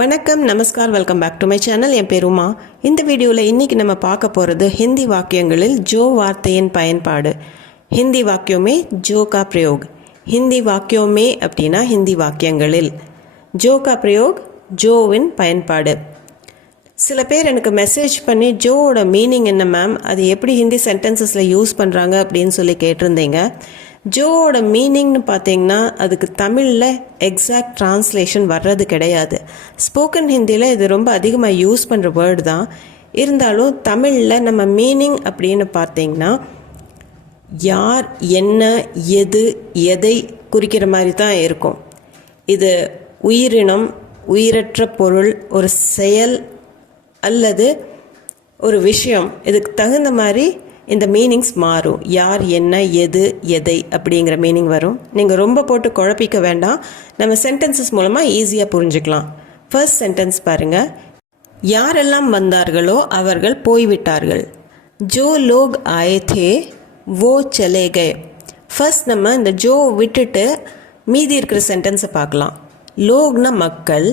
வணக்கம், நமஸ்கார், welcome back to my channel. என் பேர் உமா. இந்த வீடியோவில் இன்றைக்கி நம்ம பார்க்க போகிறது ஹிந்தி வாக்கியங்களில் ஜோ வார்த்தையின் பயன்பாடு. ஹிந்தி வாக்கியமே ஜோ கா பிரயோக். ஹிந்தி வாக்கியமே அப்படின்னா ஹிந்தி வாக்கியங்களில். ஜோ கா பிரயோக் ஜோவின் பயன்பாடு. சில பேர் எனக்கு மெசேஜ் பண்ணி ஜோவோட மீனிங் என்ன மேம், அது எப்படி ஹிந்தி சென்டென்சஸில் யூஸ் பண்ணுறாங்க அப்படின்னு சொல்லி கேட்டிருந்தீங்க. ஜோவோட மீனிங்னு பார்த்தீங்கன்னா அதுக்கு தமிழில் எக்ஸாக்ட் ட்ரான்ஸ்லேஷன் வர்றது கிடையாது. ஸ்போக்கன் ஹிந்தியில் இது ரொம்ப அதிகமாக யூஸ் பண்ணுற வேர்டு தான். இருந்தாலும் தமிழில் நம்ம மீனிங் அப்படின்னு பார்த்தீங்கன்னா யார், என்ன, எது, எதை குறிக்கிற மாதிரி தான் இருக்கும். இது உயிரினம், உயிரற்ற பொருள், ஒரு செயல் அல்லது ஒரு விஷயம், இதுக்கு தகுந்த மாதிரி இந்த மீனிங்ஸ் மாறும். யார், என்ன, எது, எதை அப்படிங்கிற மீனிங் வரும். நீங்கள் ரொம்ப போட்டு குழப்பிக்க வேண்டாம், நம்ம சென்டென்சஸ் மூலமாக ஈஸியாக புரிஞ்சுக்கலாம். ஃபர்ஸ்ட் சென்டென்ஸ் பாருங்கள். யாரெல்லாம் வந்தார்களோ அவர்கள் போய்விட்டார்கள். ஜோ லோக் ஆயே தே வோ சலே கே. ஃபர்ஸ்ட் நம்ம இந்த ஜோ விட்டுட்டு மீதி இருக்கிற சென்டென்ஸை பார்க்கலாம். லோக்னா மக்கள்,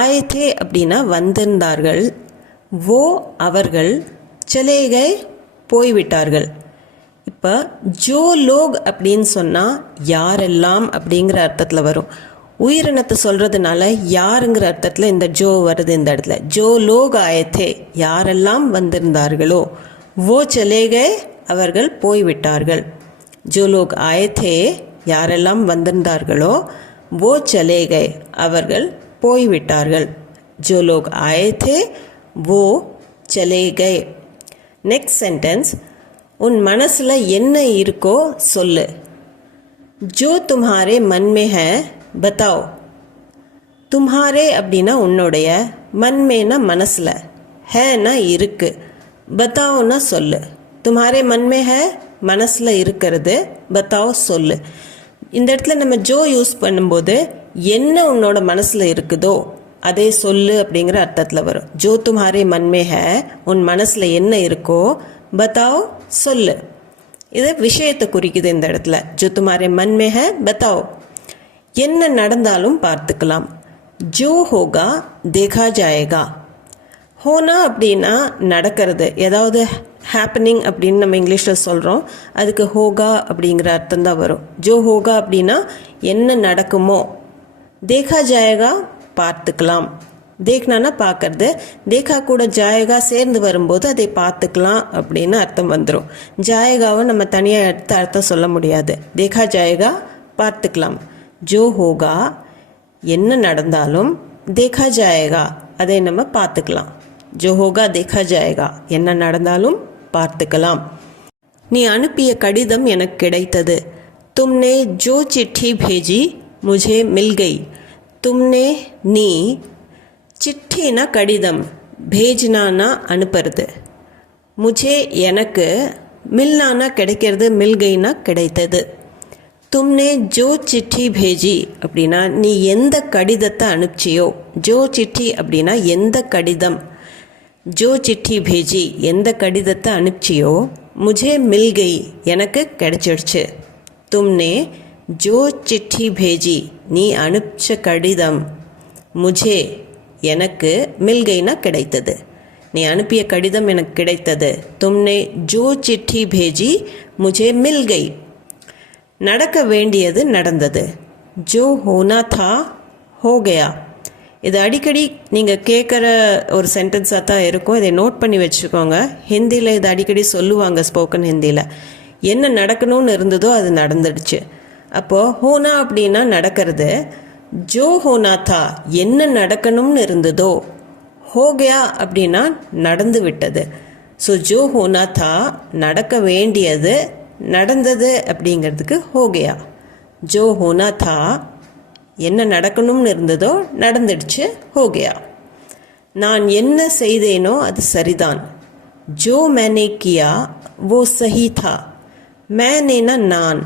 ஆயே தே அப்படின்னா வந்திருந்தார்கள், வோ அவர்கள், சலே கே போய்விட்டார்கள். இப்போ ஜோ லோக் அப்படின்னு சொன்னால் யாரெல்லாம் அப்படிங்கிற அர்த்தத்தில் வரும். உயிரினத்தை சொல்கிறதுனால யாருங்கிற அர்த்தத்தில் இந்த ஜோ வருது இந்த இடத்துல. ஜோ லோக் ஆயத்தே யாரெல்லாம் வந்திருந்தார்களோ, வோ சலேகே அவர்கள் போய்விட்டார்கள். ஜோ லோக் ஆயத்தே யாரெல்லாம் வந்திருந்தார்களோ, வோ சலேகே அவர்கள் போய்விட்டார்கள். ஜோ லோக் ஆயத்தே வோ சலேகே. Next sentence. உன் மனசில் என்ன இருக்கோ சொல்லு. ஜோ தும்ஹாரே மன்மே ஹே பத்தாओ. தும்ஹாரே அப்படின்னா உன்னுடைய, மன்மேனா மனசில், ஹேனா இருக்கு, பத்தாओனா சொல்லு. தும்ஹாரே மன்மே ஹே மனசில் இருக்கிறது, பத்தாओ சொல்லு. இந்த இடத்துல நம்ம ஜோ யூஸ் பண்ணும்போது என்ன உன்னோட மனசில் இருக்குதோ அதே சொல்லு அப்படிங்கிற அர்த்தத்தில் வரும். ஜோ தும்ஹாரே மன்மே ஹே உன் மனசில் என்ன இருக்கோ, பத்தாओ சொல்லு. இது விஷயத்தை குறிக்குது இந்த இடத்துல. ஜோ தும்ஹாரே மன்மே ஹே பத்தாओ. என்ன நடந்தாலும் பார்த்துக்கலாம். ஜோ ஹோகா தேகா ஜாயேகா. ஹோனா அப்படின்னா நடக்கிறது, ஏதாவது ஹேப்பனிங் அப்படின்னு நம்ம இங்கிலீஷில் சொல்கிறோம். அதுக்கு ஹோகா அப்படிங்கிற அர்த்தம் தான் வரும். ஜோ ஹோகா அப்படின்னா என்ன நடக்குமோ, தேகா ஜாயேகா பார்த்துக்கலாம். தேக்னானா பார்க்கறது, தேகா கூட ஜாயகா சேர்ந்து வரும்போது அதை பார்த்துக்கலாம் அப்படின்னு அர்த்தம் வந்துடும். ஜாயகாவை நம்ம தனியாக எடுத்து அர்த்தம் சொல்ல முடியாது. தேகா ஜாயகா பார்த்துக்கலாம். ஜோ ஹோகா என்ன நடந்தாலும், தேகா ஜாயகா அதை நம்ம பார்த்துக்கலாம். ஜோ ஹோகா தேகா ஜாயகா என்ன நடந்தாலும் பார்த்துக்கலாம். நீ அனுப்பிய கடிதம் எனக்கு கிடைத்தது. தும்னே ஜோ சிட்டி பேஜி முझे मिल गई. தும்னே நீ, சிட்டினா கடிதம், பேஜ்னானா அனுப்புறது, முझे எனக்கு, மில்னானா கிடைக்கிறது, மில்கைனா கிடைத்தது. தும்னே ஜோ சிட்டி பேஜி அப்படின்னா நீ எந்த கடிதத்தை அனுப்பிச்சியோ. ஜோ சிட்டி அப்படின்னா எந்த கடிதம். ஜோ சிட்டி பேஜி எந்த கடிதத்தை அனுப்பிச்சியோ, முझे मिल गई எனக்கு கிடைச்சிடுச்சு. தும்னே ஜோ சிட்டி பேஜி நீ அனுப்பிச்ச கடிதம், முझे எனக்கு, மில்கைனா கிடைத்தது, நீ அனுப்பிய கடிதம் எனக்கு கிடைத்தது. தும்னே ஜோ சிட்டி பேஜி முझे मिल गई. நடக்க வேண்டியது நடந்தது. ஜோ ஹோனா தா ஹோ கயா. இது அடிக்கடி நீங்கள் கேட்குற ஒரு சென்டென்ஸாக தான் இருக்கும். இதை நோட் பண்ணி வச்சுக்கோங்க. ஹிந்தியில் இது அடிக்கடி சொல்லுவாங்க. ஸ்போக்கன் ஹிந்தியில் என்ன நடக்கணும்னு இருந்ததோ அது நடந்துடுச்சு. அப்போது ஹோனா அப்படின்னா நடக்கிறது. ஜோ ஹோனா தா என்ன நடக்கணும்னு இருந்ததோ, ஹோகயா அப்படின்னா நடந்து விட்டது. ஸோ ஜோ ஹோனா தா நடக்க வேண்டியது நடந்தது அப்படிங்கிறதுக்கு ஹோகயா. ஜோ ஹோனா தா என்ன நடக்கணும்னு இருந்ததோ நடந்துடுச்சு, ஹோகயா. நான் என்ன செய்தேனோ அது சரிதான். ஜோ மேனே கியா வோ சஹி தா. மேனேனா நான்,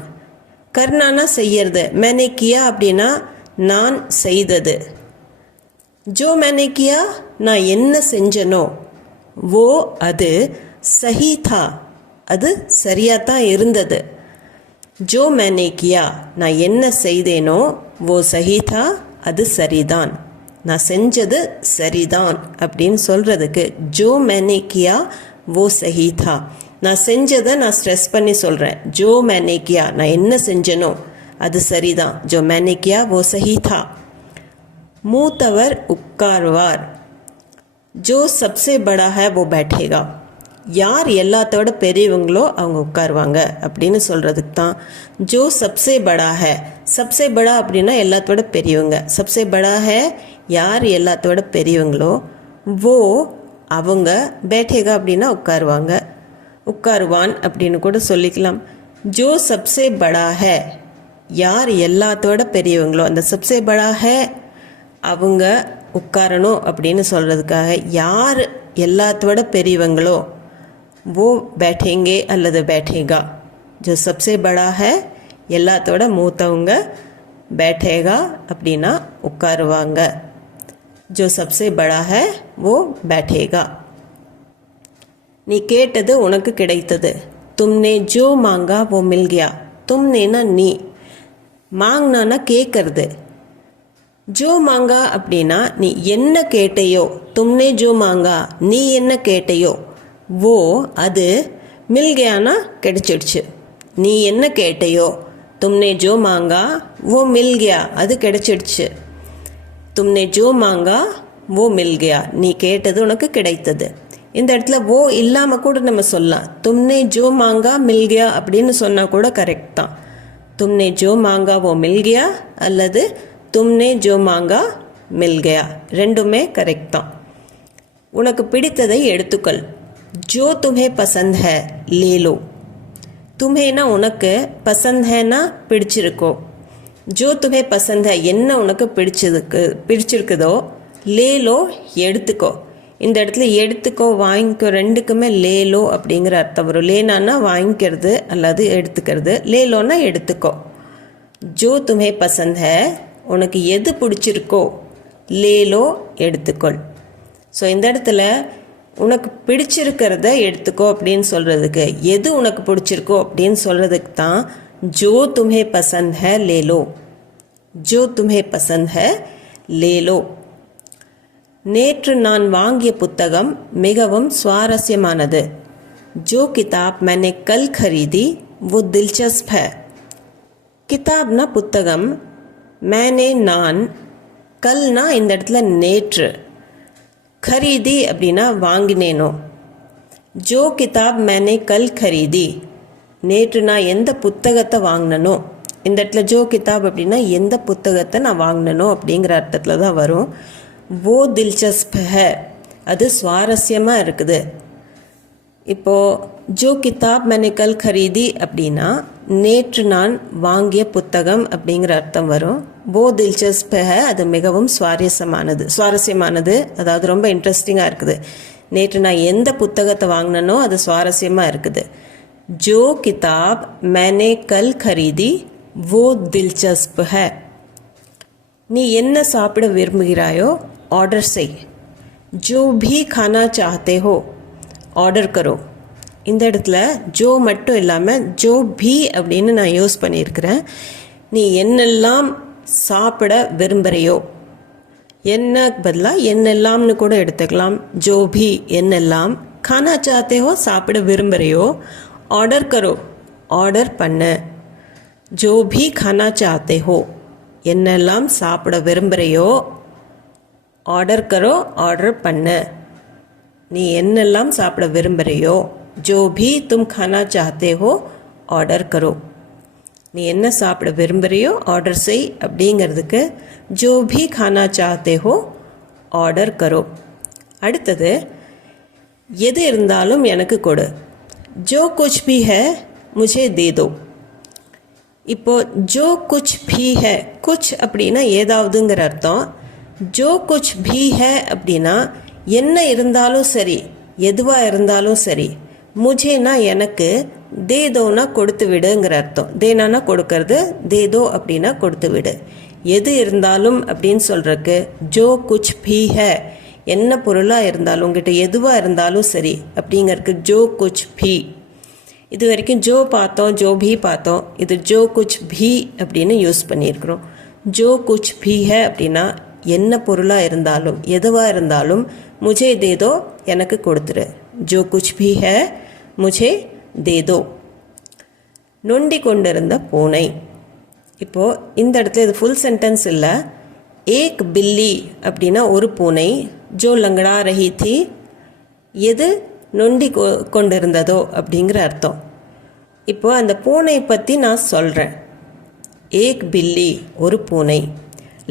கர்னானா செய்யறது, மேனே கியா அப்படின்னா நான் செய்தது. ஜோ மேனே கியா நான் என்ன செஞ்சனோ, வோ அது, சஹி தா அது சரியாக தான் இருந்தது. ஜோ மேனே கியா நான் என்ன செய்தேனோ, வோ சஹி தா அது சரிதான். நான் செஞ்சது சரிதான் அப்படின்னு சொல்கிறதுக்கு ஜோ மேனே கியா वो सही था. நான் செஞ்சதை நான் ஸ்ட்ரெஸ் பண்ணி சொல்கிறேன். ஜோ மேனே கியா, நான் என்ன செஞ்சனோ அது சரிதான். ஜோ மேனே கியா वो सही था. மூத்தவர் உட்காருவார். ஜோ சப்சே படா है वो बैठेगा. யார் எல்லாத்தோட பெரியவங்களோ அவங்க உட்காருவாங்க அப்படின்னு சொல்கிறதுக்கு தான் ஜோ சப்சே படா है. சப்சே படா அப்படின்னா எல்லாத்தோட பெரியவங்க. சப்சே படா है யார் எல்லாத்தோட பெரியவங்களோ, वो அவங்க, बैठेगा அப்படின்னா உட்காருவாங்க, உட்காருவான் அப்படின்னு கூட சொல்லிக்கலாம். ஜோ சப்சே படா है யார் எல்லாத்தோட பெரியவங்களோ, அந்த சப்சே படா है அவங்க உட்காரணும் அப்படின்னு சொல்கிறதுக்காக யார் எல்லாத்தோட பெரியவங்களோ वो बैठेंगे அல்லது बैठेगा. जो सबसे बड़ा है எல்லாத்தோட மூத்தவங்க, बैठेगा அப்படின்னா உட்காருவாங்க. जो सबसे बड़ा है वो बैठेगा. நீ கேட்டது உனக்கு கிடைத்தது. तुमने जो मांगा वो मिल गया. तुमनेனா நீ, மாங்கினானா கேட்கறது. ஜோ மாங்கா அப்படின்னா நீ என்ன கேட்டையோ, தும்னே ஜோ மாங்கா நீ என்ன கேட்டையோ, वो அது, மில் கயானா கிடைச்சிடுச்சு. நீ என்ன கேட்டையோ, तुमने जो मांगा वो मिल गया அது கிடைச்சிடுச்சு. तुमने जो मांगा वो मिल गया நீ கேட்டது உனக்கு கிடைத்தது. இந்த இடத்துல वो இல்லாமல் கூட நம்ம சொல்லலாம். तुमने जो मांगा मिल गया அப்படின்னு சொன்னால் கூட கரெக்ட் தான். तुमने जो मांगा वो मिल गया அல்லது तुमने जो मांगा मिल गया ரெண்டுமே கரெக்ட் தான். உனக்கு பிடித்ததை எடுத்துக்கொள். जो तुम्हें पसंद है ले लो. तुम्हेंனா உனக்கு, पसंद हैனா பிடிச்சிருக்கோ. जो तुम्हें पसंद है என்ன உனக்கு பிடிச்சிருக்குதோ, ले लो எடுத்துக்கோ. இந்த இடத்துல எடுத்துக்கோ வாங்கிக்கோ ரெண்டுக்குமே ले लो அப்படிங்கிற அர்த்தம் வரும். லேனானா வாங்கிக்கிறது அல்லது எடுத்துக்கிறது, ले लोனா எடுத்துக்கோ. जो तुम्हें पसंद है உனக்கு எது பிடிச்சிருக்கோ, ले लो எடுத்துக்கொள். ஸோ இந்த இடத்துல உனக்கு பிடிச்சிருக்கிறத எடுத்துக்கோ அப்படின்னு சொல்கிறதுக்கு, எது உனக்கு பிடிச்சிருக்கோ அப்படின்னு சொல்கிறதுக்கு தான் ஜோ தும்ஹே பசந்த் ஹை லே லோ. ஜோ தும்ஹே பசந்த் ஹை லே லோ. நேற்று நான் வாங்கிய புத்தகம் மிகவும் சுவாரஸ்யமானது. ஜோ கிதாப் मैंने कल खरीदी वो दिलचस्प है. கிதாப்னா புத்தகம், मैंने நான், கல்னா இந்த இடத்துல நேற்று, खरीदी அப்படின்னா வாங்கினேனோ. ஜோ கிதாப் मैंने कल खरीदी நேற்று நான் எந்த புத்தகத்தை வாங்கினனோ. இந்த இடத்துல ஜோ கிதாப் அப்படின்னா எந்த புத்தகத்தை நான் வாங்கினனோ அப்படிங்கிற அர்த்தத்தில் தான் வரும். वो दिलचस्प है அது சுவாரஸ்யமாக இருக்குது. இப்போது ஜோ கிதாப் मैंने कल खरीदी அப்படின்னா நேற்று நான் வாங்கிய புத்தகம் அப்படிங்கிற அர்த்தம் வரும். वो दिलचस्प है அது மிகவும் சுவாரஸ்யமானது, அதாவது ரொம்ப இன்ட்ரெஸ்டிங்காக இருக்குது. நேற்று நான் எந்த புத்தகத்தை வாங்கினனோ அது சுவாரஸ்யமாக இருக்குது. जो किताब मैंने कल खरीदी वो दिलचस्प है. நீ என்ன சாப்பிட விரும்புகிறாயோ ஆர்டர் செய். जो भी खाना चाहते हो ஆர்டர் करो. இந்த இடத்துல ஜோ மட்டும் இல்லாமல் ஜோ भी அப்படின்னு நான் யூஸ் பண்ணியிருக்கிறேன். நீ என்னெல்லாம் சாப்பிட விரும்புகிறையோ, என்ன பதிலாக என்னெல்லாம்னு கூட எடுத்துக்கலாம். ஜோ भी என்னெல்லாம், खाना चाहते हो சாப்பிட விரும்புகிறையோ, ஆர்டர் करो ஆர்டர் பண்ணு. जो भी खाना चाहते हो என்னெல்லாம் சாப்பிட விரும்புகிறையோ, ஆர்டர் करो ஆர்டர் பண்ணு. நீ என்னெல்லாம் சாப்பிட விரும்புகிறையோ, जो भी तुम खाना चाहते हो ऑर्डर करो. நீ என்ன சாப்பிட விரும்புகிறையோ ஆர்டர் செய் அப்படிங்கிறதுக்கு जो भी खाना चाहते हो ऑर्डर करो. அடுத்தது, எது இருந்தாலும் எனக்கு கொடு. जो कुछ भी है मुझे दे दो. இப்போ जो कुछ भी है, कुछ அப்படின்னா ஏதாவதுங்கிற அர்த்தம். जो कुछ भी है அப்படின்னா என்ன இருந்தாலும் சரி, எதுவாக இருந்தாலும் சரி. முझेனா எனக்கு, தே தோனா கொடுத்து விடுங்கிற அர்த்தம். தேனானா கொடுக்கறது, தே தோ அப்படின்னா கொடுத்து விடு. எது இருந்தாலும் அப்படின்னு சொல்கிறதுக்கு ஜோ குச் भी है என்ன பொருளாக இருந்தாலும், உங்ககிட்ட எதுவாக இருந்தாலும் சரி அப்படிங்கிறதுக்கு ஜோ குச் भी. இது வரைக்கும் ஜோ பார்த்தோம், ஜோ भी பார்த்தோம். இது ஜோ குச் भी அப்படின்னு யூஸ் பண்ணியிருக்கிறோம். ஜோ குச் भी है அப்படின்னா என்ன பொருளாக இருந்தாலும் எதுவாக இருந்தாலும் முझे दे दो எனக்கு கொடுத்துரு. जो कुछ भी है मुझे दे दो. நொண்டி கொண்டிருந்த பூனை. இப்போது இந்த இடத்துல இது ஃபுல் சென்டென்ஸ் இல்லை. ஏக் பில்லி அப்படின்னா ஒரு பூனை. ஜோ லங்கடா ரஹி தி எது நொண்டி கொண்டிருந்ததோ அப்படிங்கிற அர்த்தம். இப்போது அந்த பூனை பற்றி நான் சொல்கிறேன். ஏக் பில்லி ஒரு பூனை.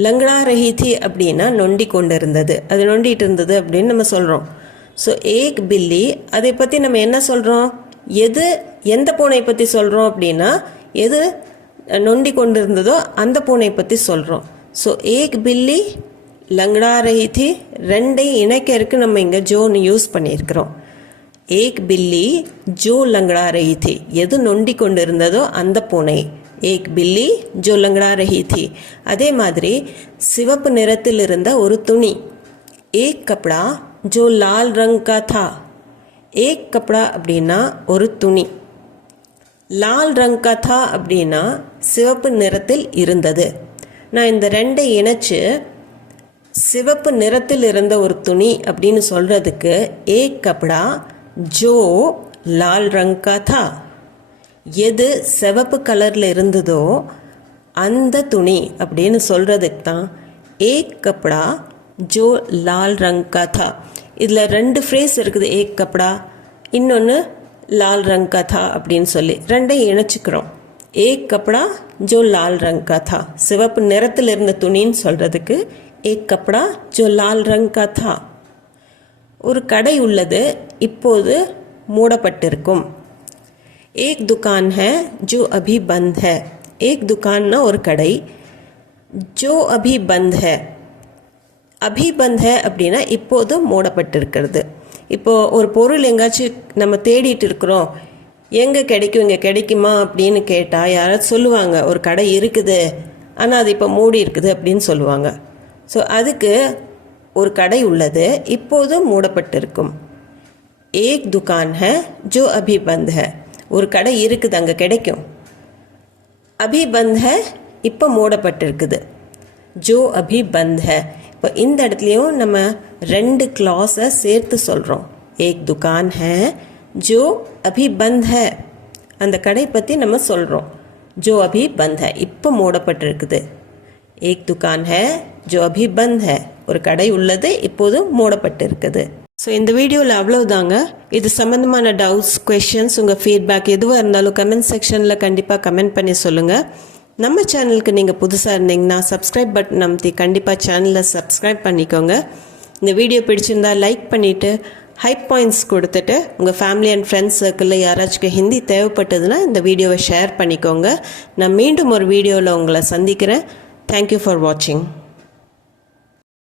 லங்கடா ரஹி தி அப்படின்னா நொண்டி கொண்டு இருந்தது, அது நொண்டிட்டு இருந்தது அப்படின்னு நம்ம சொல்கிறோம். ஸோ ஏக் பில்லி அதை பற்றி நம்ம என்ன சொல்கிறோம், எந்த பூனை பற்றி சொல்கிறோம் அப்படின்னா எது நொண்டி கொண்டு இருந்ததோ அந்த பூனை பற்றி சொல்கிறோம். ஸோ ஏக் பில்லி லங்கடா ரஹி தி ரெண்டையும் இணைக்கிறதுக்கு நம்ம இங்கே ஜோன்னு யூஸ் பண்ணியிருக்கிறோம். ஏக் பில்லி ஜோ லங்கடா ரஹி தி எது நொண்டி கொண்டு இருந்ததோ அந்த பூனை. ஏக் பில்லி ஜோ லங்கடா ரஹி தி. அதே மாதிரி சிவப்பு நிறத்தில் இருந்த ஒரு துணி. ஏக் கப்படா ஜோ லால் ரங் கா தா. ஏக் கப்படா அப்படின்னா ஒரு துணி. லால் ரங் கா தா அப்படின்னா சிவப்பு நிறத்தில் இருந்தது. நான் இந்த ரெண்டை இணைச்சு சிவப்பு நிறத்தில் இருந்த ஒரு துணி அப்படின்னு சொல்கிறதுக்கு ஏக் கப்படா ஜோ லால் ரங் கா தா. எது சிவப்பு கலரில் இருந்ததோ அந்த துணி அப்படின்னு சொல்கிறதுக்கு தான் ஏக் கப்படா ஜோ லால் ரங் கா தா. இதில் ரெண்டு ஃப்ரேஸ் இருக்குது, ஏக் கப்படா இன்னொன்று லால் ரங் கா தா அப்படின்னு சொல்லி ரெண்டையும் இணைச்சிக்கிறோம். ஏக் கப்படா ஜோ லால் ரங் கா தா சிவப்பு நிறத்தில் இருந்த துணின்னு சொல்கிறதுக்கு ஏக் கப்படா ஜோ லால் ரங் கா தா. ஒரு கடை உள்ளது, இப்போது மூடப்பட்டிருக்கும். एक दुकान है जो अभी बंद है. एक दुकान ना ஒரு கடை. जो अभी बंद है. अभी बंद है அப்படின்னா இப்போது மூடப்பட்டிருக்கிறது. இப்போது ஒரு பொருள் எங்காச்சும் நம்ம தேடிட்டு இருக்கிறோம், எங்கே கிடைக்கும் இங்கே கிடைக்குமா அப்படின்னு கேட்டால் யாராவது சொல்லுவாங்க ஒரு கடை இருக்குது ஆனால் அது இப்போ மூடி இருக்குது அப்படின்னு சொல்லுவாங்க. ஸோ அதுக்கு ஒரு கடை உள்ளது, இப்போது மூடப்பட்டிருக்கும். एक दुकान है जो अभी बंद है. ஒரு கடை இருக்குது அங்கே கிடைக்கும். அபி பந்த் ஹை இப்போ மூடப்பட்டிருக்குது. ஜோ அபி பந்த் ஹை. இப்போ இந்த இடத்துலையும் நம்ம ரெண்டு கிளாஸை சேர்த்து சொல்கிறோம். ஏக் துகான் ஹை ஜோ அபி பந்த் ஹை. அந்த கடை பற்றி நம்ம சொல்கிறோம். ஜோ அபி பந்த் ஹை இப்போ மூடப்பட்டிருக்குது. ஏக் துகான் ஹை ஜோ அபி பந்த் ஹை ஒரு கடை உள்ளது, இப்போது மூடப்பட்டிருக்குது. ஸோ இந்த வீடியோவில் அவ்வளவுதாங்க. இது சம்மந்தமான டவுட்ஸ், கொஷின்ஸ், உங்கள் ஃபீட்பேக் எதுவாக இருந்தாலும் கமெண்ட் செக்ஷனில் கண்டிப்பாக கமெண்ட் பண்ணி சொல்லுங்கள். நம்ம சேனலுக்கு நீங்கள் புதுசாக இருந்தீங்கன்னா சப்ஸ்கிரைப் பட்டன் அமுத்தி கண்டிப்பாக சேனலை சப்ஸ்கிரைப் பண்ணிக்கோங்க. இந்த வீடியோ பிடிச்சிருந்தா லைக் பண்ணிவிட்டு ஹைப் பாயிண்ட்ஸ் கொடுத்துட்டு உங்கள் ஃபேமிலி அண்ட் ஃப்ரெண்ட்ஸ் சர்க்கிளில் யாராச்சும் ஹிந்தி தேவைப்பட்டதுன்னா இந்த வீடியோவை ஷேர் பண்ணிக்கோங்க. நான் மீண்டும் ஒரு வீடியோவில் உங்களை சந்திக்கிறேன். தேங்க்யூ ஃபார் வாட்சிங்.